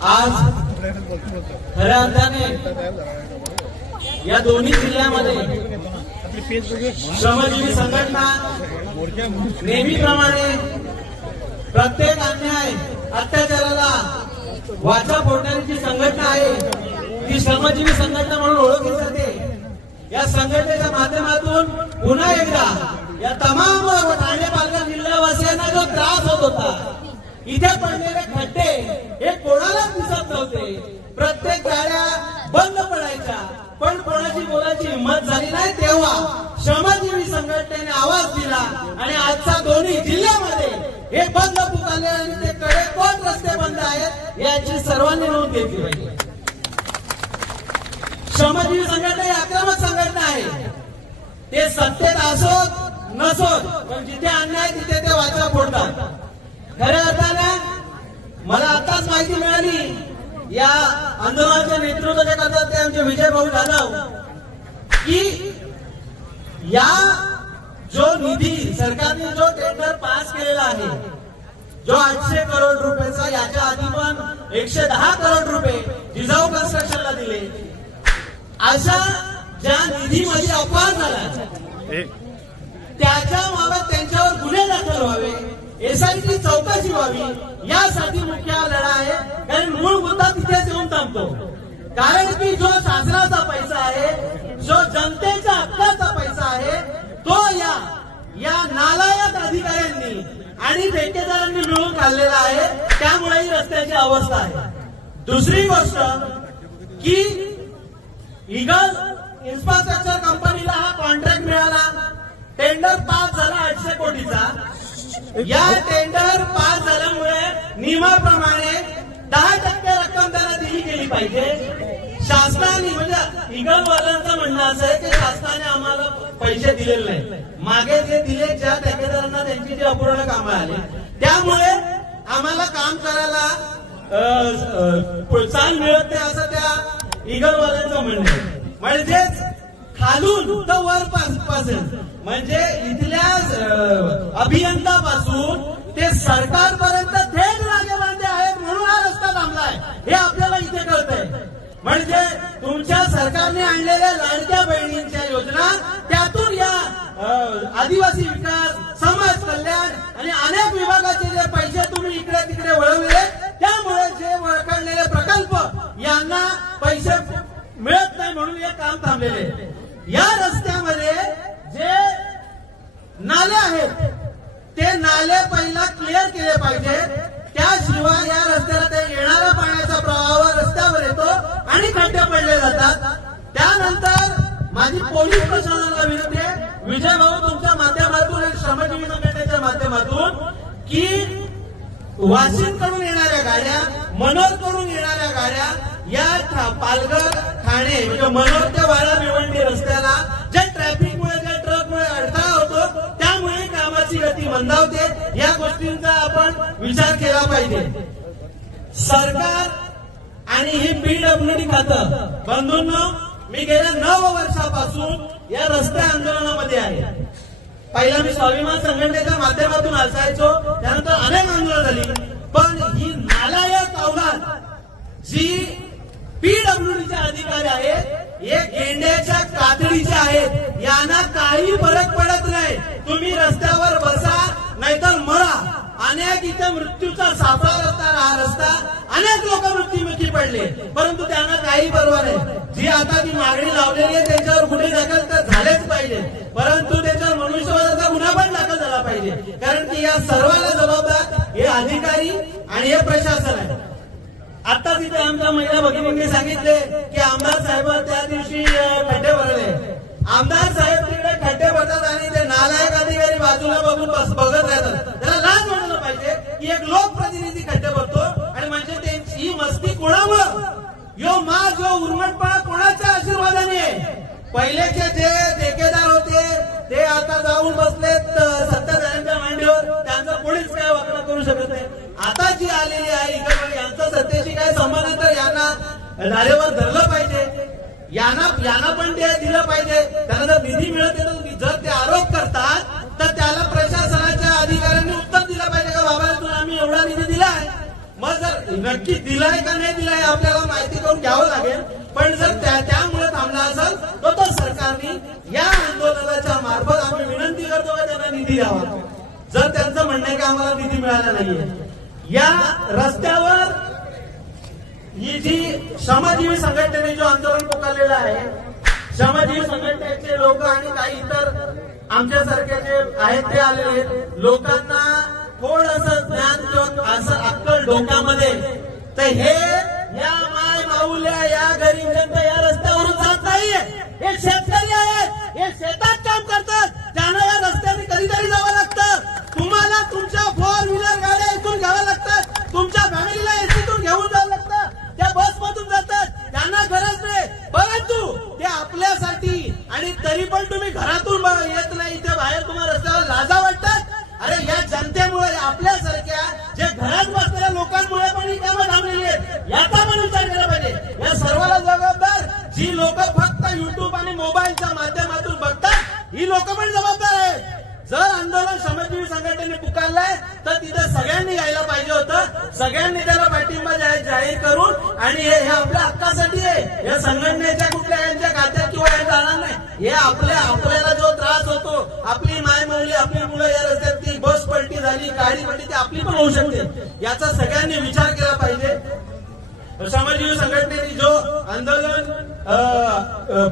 आज खऱ्या अर्थाने या दोन्ही जिल्ह्यामध्ये श्रमजीवी संघटना नेहमीप्रमाणे प्रत्येक अन्याय अत्याचाराला वाचा फोडणारी जी संघटना आहे ती श्रमजीवी संघटना म्हणून ओळखली जाते. या संघटनेच्या माध्यमातून पुन्हा एकदा या तमाम ठाणे पालघर जिल्हावासियांना जो त्रास होत होता इथे पडलेले खड्डे हे कोणालाच दिसत नव्हते. प्रत्येक गाड्या बंद पडायच्या. पण कोणाची बोलायची हिंमत झाली नाही तेव्हा श्रमजीवी संघटनेने आवाज दिला आणि आजचा दोन्ही जिल्ह्यामध्ये हे बंद पुकारले आणि ते कडे कोण रस्ते बंद आहेत याची सर्वांनी नोंद घेतली पाहिजे. श्रमजीवी संघटना ही आक्रमक संघटना आहे. ते सत्तेत असोत नसोत पण जिथे अन्याय तिथे ते वाचा फोडतात खऱ्या अर्थाने मला आताच माहिती या आंदोलनाच्या नेतृत्वाच्या करतात ते आमचे विजय भाऊ जाधव की या जो निधी सरकारने जो टेंडर पास केलेला आहे जो आठशे करोड रुपयाचा याच्या आधी पण एकशे दहा करोड रुपये जिजाऊ कन्स्ट्रक्शनला दिले. अशा ज्या निधीमध्ये अपवाद झाला त्याच्या बाबत त्यांच्यावर गुन्हे दाखल व्हावे एसआयटी व्हावी यासाठी मुख्य लढा आहे. कारण मूळ मुद्दा तिथेच येऊन थांबतो. कारण की जो शासनाचा पैसा आहे जो जनतेच्या हक्काचा पैसा आहे तो या या नालायक अधिकाऱ्यांनी आणि ठेकेदारांनी मिळून काढलेला आहे. त्यामुळे ही रस्त्याची अवस्था आहे. दुसरी गोष्ट की इगल इन्फ्रास्ट्रक्चर कंपनीला हा कॉन्ट्रॅक्ट मिळाला. टेंडर पास झाला आठशे कोटीचा. या टेंडर पास झाल्यामुळे नियमाप्रमाणे दहा टक्के रक्कम त्यांना दिली गेली पाहिजे. शासनाने म्हणजे इगलवाल्यांचं म्हणणं असं आहे की शासनाने आम्हाला पैसे दिलेले नाही मागे जे दिले ज्या ठेकेदारांना त्यांची जी अपूर्ण कामं आली त्यामुळे आम्हाला काम करायला प्रोत्साहन मिळत नाही असं त्या इगलवाल्यांचं म्हणणं आहे. म्हणजेच खालून तर वर पासून. म्हणजे इथल्या अभियंता अभियंतापासून ते सरकारपर्यंत थेट लागेबांधे आहेत म्हणून हा रस्ता थांबलाय. हे आपल्याला इथे कळतंय. म्हणजे तुमच्या सरकारने आणलेल्या लाडक्या बहिणींच्या योजना त्यातून या आदिवासी विकास समाज कल्याण आणि अनेक विभागाचे जे पैसे तुम्ही इकडे तिकडे वळवले त्यामुळे जे वळखडलेले प्रकल्प यांना पैसे मिळत नाही म्हणून हे काम थांबलेले या रस्त्यामध्ये जे नाले आहेत ते नाले पहिला क्लिअर केले पाहिजे. त्याशिवाय या रस्त्याला ते येणाऱ्या पाण्याचा प्रवाह रस्त्यावर येतो आणि खड्डे पडले जातात. त्यानंतर माझी पोलीस प्रशासनाला विनंती आहे विजय भाऊ तुमच्या माध्यमातून आणि श्रमजीवी संघटनेच्या माध्यमातून की वाशिमकडून येणाऱ्या गाड्या मनोरकडून येणाऱ्या गाड्या या पालघर ठाणे म्हणजे मनोर ते वाडा भिवंडी रस्त्याला. ज्या ट्रॅफिकमुळे ज्या ट्रकमुळे अडथळा होतो त्यामुळे कामाची गती मंदावते. या गोष्टींचा आपण विचार केला पाहिजे. सरकार आणि ही पीडब्ल्यूडी खातं. बंधूंनो मी गेल्या नऊ वर्षापासून या रस्ते आंदोलनामध्ये आहे. पहिला मी स्वाभिमान संघटनेच्या माध्यमातून असायचो त्यानंतर अनेक आंदोलन झाली. पण ही नालायक अवघात जी पीडब्ल्यूडीचे अधिकारी आहेत हे गेंड्याच्या कातडीचे आहेत. यांना काही फरक पडत नाही. तुम्ही रस्त्यावर बसा नाहीतर मरा. अनेक इथे मृत्यूचा सापळा रस्ता हा रस्ता. अनेक लोक मृत्यूमुखी पडले. परंतु त्यांना काही परवा नाही. जी आता ती मागणी लावलेली आहे त्यांच्यावर गुन्हे दाखल तर झालेच पाहिजे. परंतु त्याच्यावर मनुष्यवादाचा गुन्हा पण दाखल झाला पाहिजे. कारण की या सर्वाला जबाबदार हे अधिकारी आणि हे प्रशासन आहे. आता तिथे आमच्या महिला भगिनींनी सांगितले की आमदार साहेब त्या दिवशी खड्डे भरले. आमदार साहेब तिकडे खड्डे भरतात आणि ते नालायक अधिकारी बाजूला बघून बघत राहतात. त्याला लाज म्हणलं पाहिजे की एक लोकप्रतिनिधी खड्डे भरतो आणि म्हणजे त्यांची ही मस्ती कोणामुळं यो मा जो उर्मटपणा कोणाच्या आशीर्वादाने आहे? पहिलेचे जे ठेकेदार होते ते आता जाऊन बसलेत सत्ताधाऱ्यांच्या मांडीवर. त्यांचा कोणीच काय वाकडा करू शकत नाही. आता जी आलेली आहे इकडे धारेवर धरलं पाहिजे. यांना यांना पण ते दिलं पाहिजे. त्यांना जर निधी मिळत जर ते आरोप करतात तर त्याला प्रशासनाच्या अधिकाऱ्यांनी उत्तर दिलं पाहिजे का बाबा आम्ही एवढा निधी दिलाय. मग जर नक्की दिलाय का नाही दिलाय आपल्याला माहिती करून घ्यावं लागेल. पण जर त्या त्यामुळे थांबला असेल तर तो सरकारने या आंदोलनाच्या मार्फत आम्ही विनंती करतो का त्यांना निधी द्यावा. जर त्यांचं म्हणणं आहे की आम्हाला निधी मिळाला नाहीये. या रस्त्यावर ही जी श्रमजीवी संघटनेने जो आंदोलन पुकारलेलं आहे श्रमजीवी संघटनेचे लोक आणि काही इतर आमच्यासारखे जे आहेत ते आलेले आहेत लोकांना थोडस ज्ञान किंवा असं अक्कल डोक्यामध्ये तर हे या माय माऊल्या या गरीब जनता या रस्त्यावरून जात नाहीये. हे शेतकरी आहेत हे शेतात याचा पण विचार केला पाहिजे. या सर्वाला जबाबदार जी लोक फक्त युट्यूब आणि मोबाईलच्या माध्यमातून बघतात ही लोक पण जबाबदार आहेत. जर आंदोलन श्रमजीवी संघटनेने पुकारलंय तर तिथे सगळ्यांनी यायला पाहिजे होतं. सगळ्यांनी त्याला पाठिंबा जाहीर करून आणि हे आपल्या हक्कासाठी आहे. या संघटनेच्या कुठल्या यांच्या खात्यात किंवा हे जाणार नाही. हे आपल्या आपल्याला जो त्रास होतो आपली माय मुली आपली मुलं या रस्त्यात ती बस पलटी झाली गाडी पलटी ती आपली पण होऊ शकते. याचा सगळ्यांनी विचार श्रमजीवी संघटनेने जो आंदोलन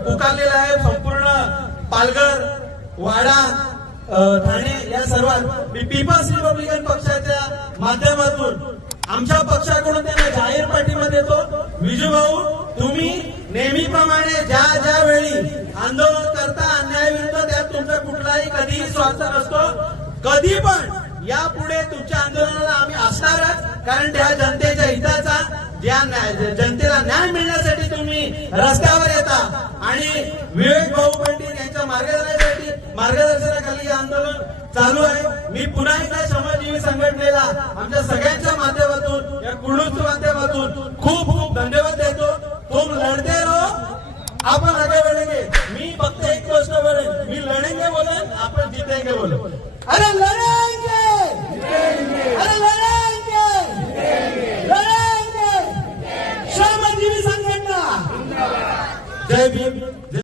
पुकारलेला आहे संपूर्ण पालघर वाडा ठाणे या सर्वात पीपल्स रिपब्लिकन पक्षाच्या माध्यमातून आमच्या पक्षाकडून त्यांना जाहीर पाठिंबा देतो. विजू भाऊ तुम्ही नेहमीप्रमाणे ज्या ज्या वेळी आंदोलन करता अन्यायविरुद्ध त्यात तुमचा कुठलाही कधीही स्वार्थ नसतो. कधी पण यापुढे तुमच्या आंदोलनाला आम्ही असणारच कारण त्या जनतेच्या हिताचा या जनतेला न्याय मिळण्यासाठी तुम्ही रस्त्यावर येता. आणि विवेक भाऊ पंडित यांच्या मार्गदर्शनासाठी मार्गदर्शनाखाली हे आंदोलन चालू आहे. मी पुन्हा एकदा श्रमजीवी संघटनेला आमच्या सगळ्यांच्या माध्यमातून या कुडूच्या माध्यमातून खूप खूप धन्यवाद देतो. तुम लढते रहो आपण आगे बढ़ेंगे. मी फक्त एक गोष्ट बोलेन. मी लढेंगे बोलेन आपण जितेंगे बोलेन. अरे लढे!